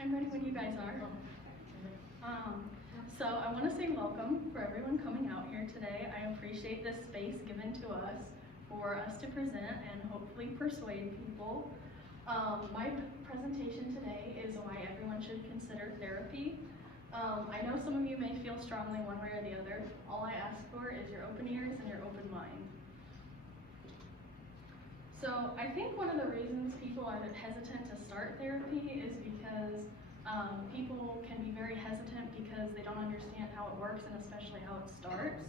I'm ready when you guys are. So I want to say welcome for everyone coming out here today. I appreciate this space given to us for us to present and hopefully persuade people. My presentation today is why everyone should consider therapy. I know some of you may feel strongly one way or the other. All I ask for is your open ears and your open mind. So I think one of the reasons people are hesitant to start therapy is because people can be very hesitant because they don't understand how it works and especially how it starts.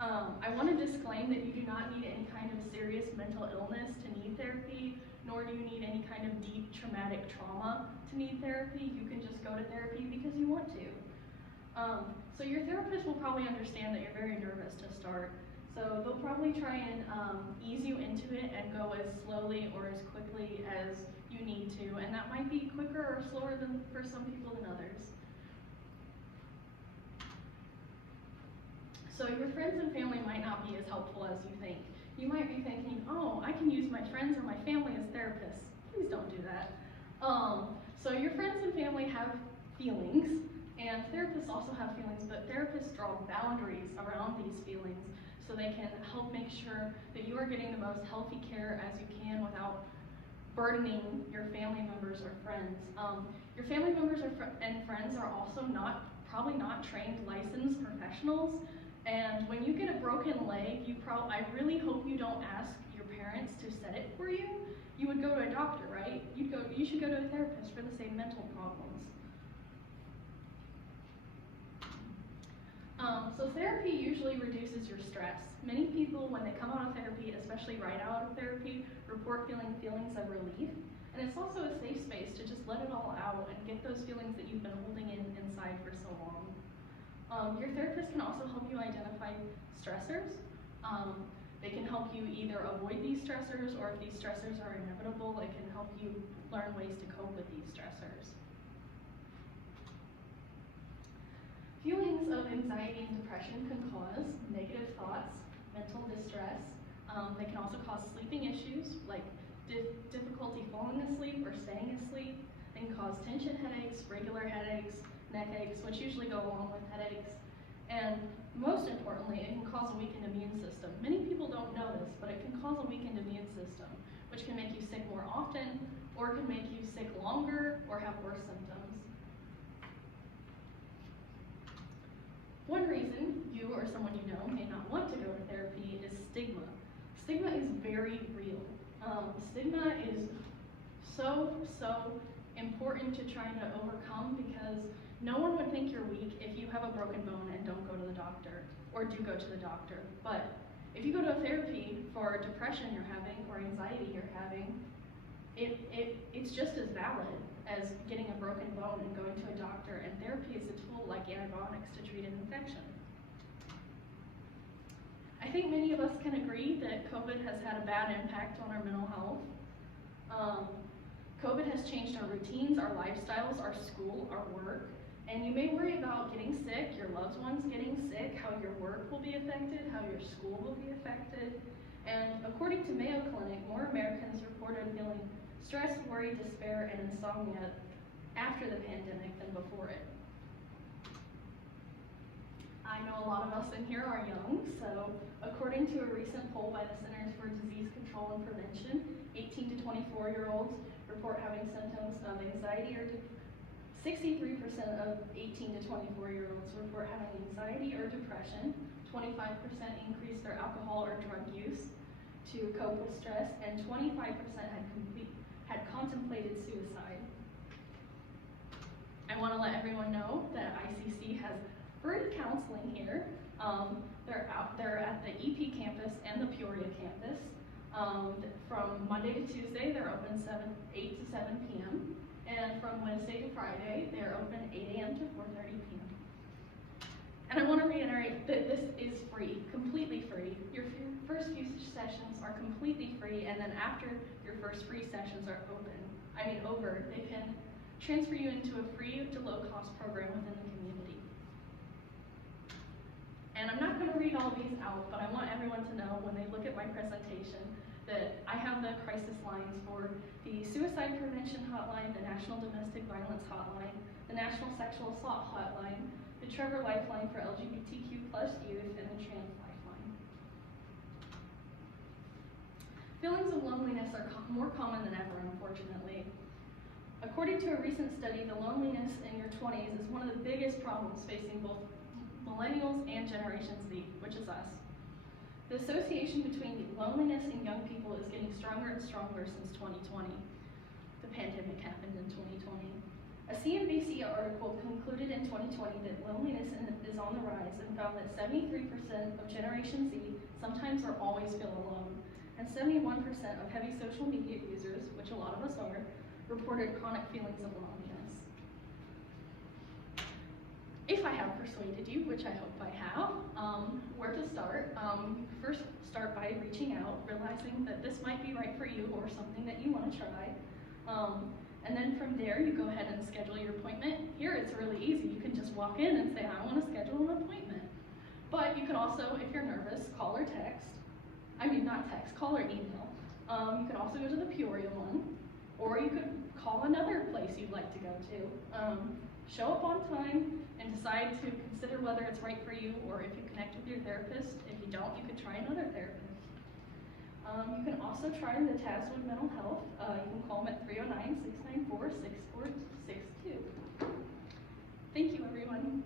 I want to disclaim that you do not need any kind of serious mental illness to need therapy, nor do you need any kind of deep traumatic trauma to need therapy. You can just go to therapy because you want to. So your therapist will probably understand that you're very nervous to start. So they'll probably try and ease you into it and go as slowly or as quickly as you need to. And that might be quicker or slower than for some people than others. So your friends and family might not be as helpful as you think. You might be thinking, oh, I can use my friends or my family as therapists. Please don't do that. So your friends and family have feelings, and therapists also have feelings, but therapists draw boundaries around these feelings so they can help make sure that you are getting the most healthy care as you can without burdening your family members or friends. Your family members and friends are also probably not trained licensed professionals, and when you get a broken leg, I really hope you don't ask your parents to set it for you. You would go to a doctor, right? You should go to a therapist for the same mental problems. So therapy usually reduces your stress. Many people, when they come out of therapy, especially right out of therapy, report feeling feelings of relief. And it's also a safe space to just let it all out and get those feelings that you've been holding inside for so long. Your therapist can also help you identify stressors. They can help you either avoid these stressors, or if these stressors are inevitable, it can help you learn ways to cope with these stressors. Feelings of anxiety and depression can cause negative thoughts, mental distress. They can also cause sleeping issues like difficulty falling asleep or staying asleep. They can cause tension headaches, regular headaches, neck aches, which usually go along with headaches. And most importantly, it can cause a weakened immune system. Many people don't know this, but it can cause a weakened immune system, which can make you sick more often, or it can make you sick longer or have worse symptoms. One reason you or someone you know may not want to go to therapy is stigma. Stigma is very real. Stigma is so important to try to overcome because no one would think you're weak if you have a broken bone and don't go to the doctor, or do go to the doctor. But if you go to therapy for depression you're having or anxiety you're having, it's just as valid as getting a broken bone and going to a doctor, and therapy is a tool like antibiotics to treat an infection. I think many of us can agree that COVID has had a bad impact on our mental health. COVID has changed our routines, our lifestyles, our school, our work, and you may worry about getting sick, your loved ones getting sick, how your work will be affected, how your school will be affected. And according to Mayo Clinic, more Americans reported feeling stress, worry, despair, and insomnia after the pandemic than before it. I know a lot of us in here are young, so according to a recent poll by the Centers for Disease Control and Prevention, 18 to 24-year-olds report having symptoms of anxiety or 63% of 18 to 24-year-olds report having anxiety or depression. 25% increased their alcohol or drug use to cope with stress, and 25% had contemplated suicide. I want to let everyone know that ICC has free counseling here. They're at the EP campus and the Peoria campus. From Monday to Tuesday, they're open 8 to 7 p.m. And from Wednesday to Friday, they're open 8 a.m. to 4:30 p.m. And I want to reiterate that this is free, completely free. Your first few sessions are completely free, and then after your first free sessions are over, they can transfer you into a free to low-cost program within the community. And I'm not going to read all these out, but I want everyone to know when they look at my presentation that I have the crisis lines for the suicide Suicide Prevention Hotline, the National Domestic Violence Hotline, the National Sexual Assault Hotline, the Trevor Lifeline for LGBTQ+ youth, and the Trans Lifeline. Feelings of loneliness are more common than ever, unfortunately. According to a recent study, the loneliness in your 20s is one of the biggest problems facing both millennials and Generation Z, which is us. The association between loneliness and young people is getting stronger and stronger since 2020. The pandemic happened in 2020. A CNBC article concluded in 2020 that loneliness is on the rise and found that 73% of Generation Z sometimes or always feel alone, and 71% of heavy social media users, which a lot of us are, reported chronic feelings of loneliness. If I have persuaded you, which I hope I have, where to start? First, start by reaching out, realizing that this might be right for you or something that you want to try. And then from there, you go ahead and schedule your appointment. Here, it's really easy. You can just walk in and say, I want to schedule an appointment. But you can also, if you're nervous, call or text. I mean, not text, call or email. You can also go to the Peoria one, or you could call another place you'd like to go to. Show up on time and decide to consider whether it's right for you, or if you connect with your therapist. If you don't, you could try another therapist. You can also try the Tazwood Mental Health. You can call them at 309-694-6462. Thank you, everyone.